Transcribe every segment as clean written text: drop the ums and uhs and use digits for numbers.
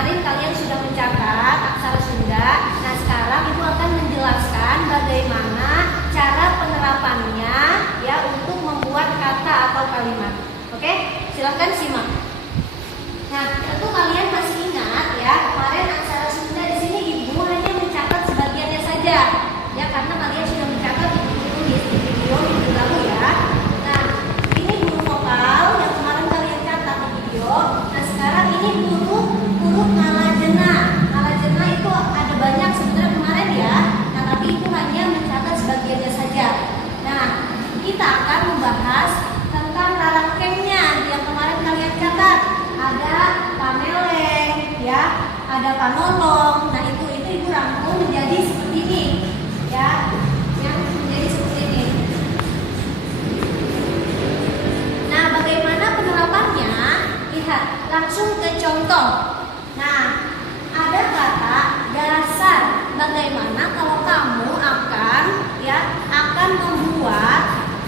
kemarin kalian sudah mencatat aksara Sunda. Nah, sekarang Ibu akan menjelaskan bagaimana cara penerapannya ya untuk membuat kata atau kalimat. Oke, silakan simak. Nah, tentu kalian masih ingat ya, kemarin aksara Sunda di sini Ibu hanya mencatat sebagiannya saja. Ya, karena kalian sudah mencatat Ibu tulis di video minggu lalu ya. Nah, ini huruf vokal yang kemarin kalian catat di video. Nah, sekarang ini huruf ngalajena. Ngalajena itu ada banyak sebenarnya kemarin ya. Nah, tapi itu hanya mencatat sebagiannya saja. Nah, kita akan membahas tentang rarangkengnya yang kemarin kalian catat. Ada pameleng ya, ada panolong. Nah, itu Ibu rangkum menjadi seperti ini ya, yang menjadi seperti ini. Nah, bagaimana penerapannya? Lihat, langsung ke contoh. Nah, ada kata dasar. Bagaimana kalau kamu akan membuat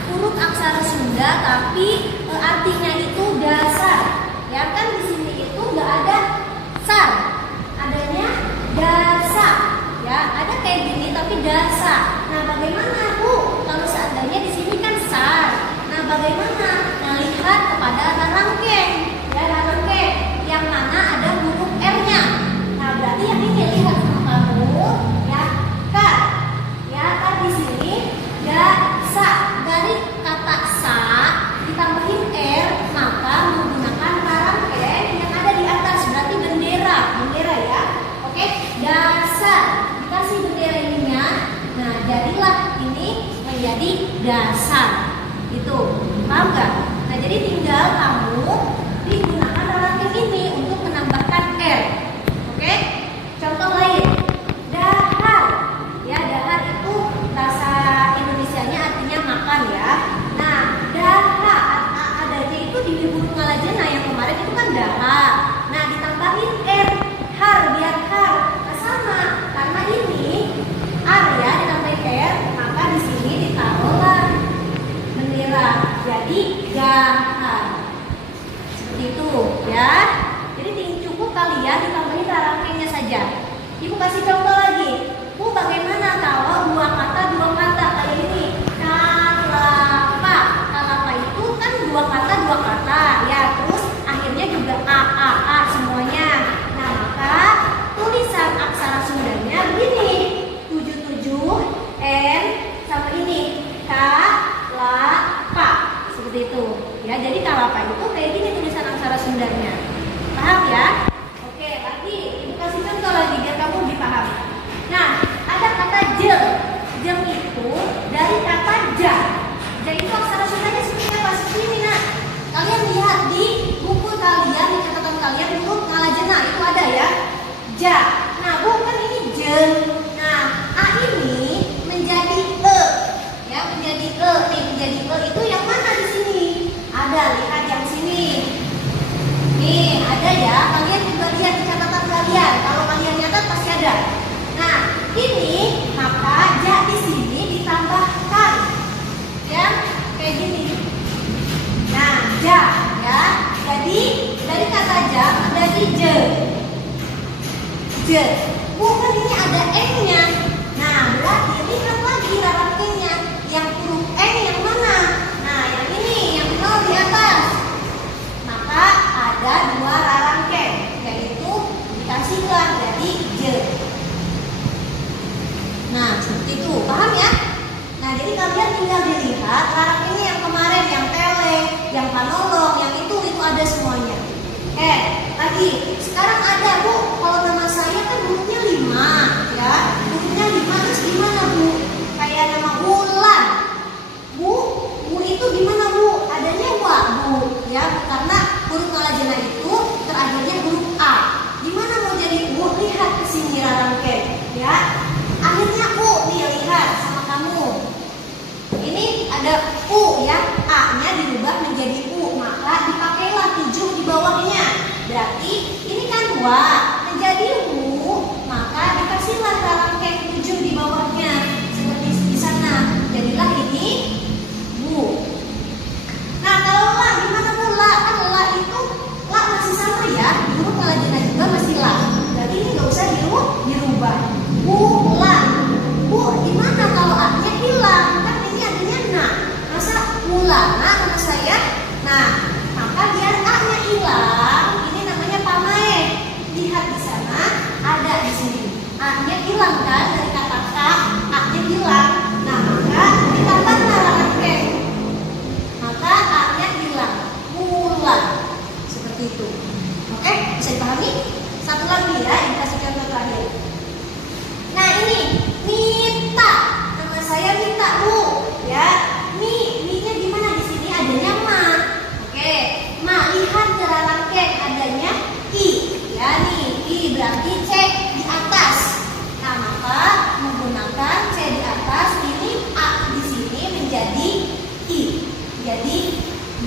huruf aksara Sunda tapi artinya itu dasar. Ya kan di sini itu nggak ada sar, adanya dasa. Ya, ada kayak gini tapi dasa. Nah, bagaimana Bu? Kalau seandainya di sini kan sar. Nah, bagaimana? Nah, lihat kepada rarangkeng. Ya, rarangkeng yang mana ada huruf R-nya. Nah, berarti yang ini lihat sama kamu ya, kar. Ya, kar di sini dasa. Dari kata sa ditambahin R, maka menggunakan rarangkeng yang ada di atas, berarti bendera ya. Oke, dasar dikasih bendera ininya. Nah, jadilah ini menjadi dasar. Itu paham nggak? Nah, jadi tinggal kamu digunakan rarangkeng ini untuk menambahkan R. Oke, contoh lain, dahar. Ya, dahar itu bahasa Indonesianya artinya makan ya. Nah, daha adanya itu di huruf ngalajena yang kemarin itu kan daha. Nah, ditambahin R, har, biar har. Nah, sama, karena ini R ya, ditambahin R, maka di sini ditaruhlah bendera. Jadi dahar. Seperti itu ya. Jadi cukup kalian ditambahin rarangkengnya saja. Ibu kasih contoh lagi. Bu, bagaimana kalau dua kata kayak ini? Kalapa. Kalapa itu kan dua kata ya. Terus akhirnya juga a semuanya. Nah, maka tulisan aksara Sundanya begini. 77 n sama ini kalapa. Seperti itu. Ya, jadi kalapa itu kayak gini tulisan aksara Sundanya. Paham ya? Oke, lagi Ibu kasih contoh lagi biar kamu lebih paham. Nah, ada kata jeng. Jeng itu dari kata ja. Ja itu aksara Sundanya seperti apa? Seperti ini, nah. Kalian lihat di buku kalian, di catatan kalian huruf ngalajena itu ada ya. Ja. Nah, bukan ini jeng. Nah, a ini menjadi e. Ya, menjadi e. Nih, menjadi e itu yang mana di sini? Ada, lihat yang sini. Nih, ada ya. Kalian juga lihat di catatan kalian. Kalau kalian nyatat pasti ada. Nah, ini maka ja di sini ditambahkan. Ya, kayak gini. Nah, ja ya. Jadi dari kata ja menjadi je. Je. Bukan ini ada n-nya. Nah, berarti lihat lagi rarangkengnya. Yang huruf n yang mana? Nah, yang ini yang 0 di atas. Maka ada dua rarangkeng, yaitu dikasihkan jadi je. Nah, seperti itu, paham ya? Nah, jadi kalian tinggal dilihat rarangkengnya yang kemarin, yang peleng, yang panolong, yang itu ada semuanya. Lagi, sekarang ada Bu, kalau nama saya kan hurufnya 5 ya. Hurufnya 5 terus gimana Bu? Satu lagi ya, ini kasih contoh terakhir. Nah ini Mita, nama saya Mita Bu, ya. Mi-nya gimana di sini? Adanya ma. Oke, ma, lihat cara rangkeng adanya i, ya nih i berarti c di atas. Nah maka menggunakan c di atas ini a di sini menjadi i, jadi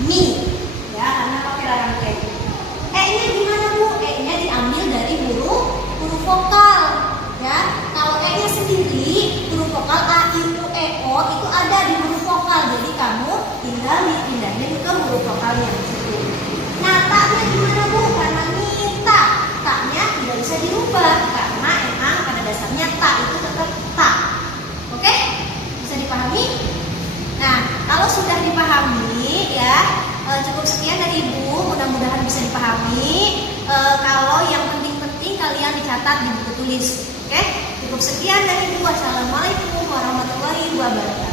mi, ya karena pakai rangkeng. E-nya gimana Bu? E-nya diambil dari huruf vokal, ya. Kalau E-nya sendiri huruf vokal a, i, u, e, o itu ada di huruf vokal, jadi kamu tinggal dipindahin ke huruf vokalnya. Nah, tak-nya gimana Bu? Karena Mita, tak-nya tidak bisa dirubah karena emang pada dasarnya tak itu tetap tak. Oke? Bisa dipahami? Nah, kalau sudah dipahami ya, cukup sekian dari Ibu, mudah-mudahan bisa dipahami. Kalau yang penting-penting kalian dicatat di buku tulis. Oke? Cukup sekian dari Ibu. Wassalamualaikum warahmatullahi wabarakatuh.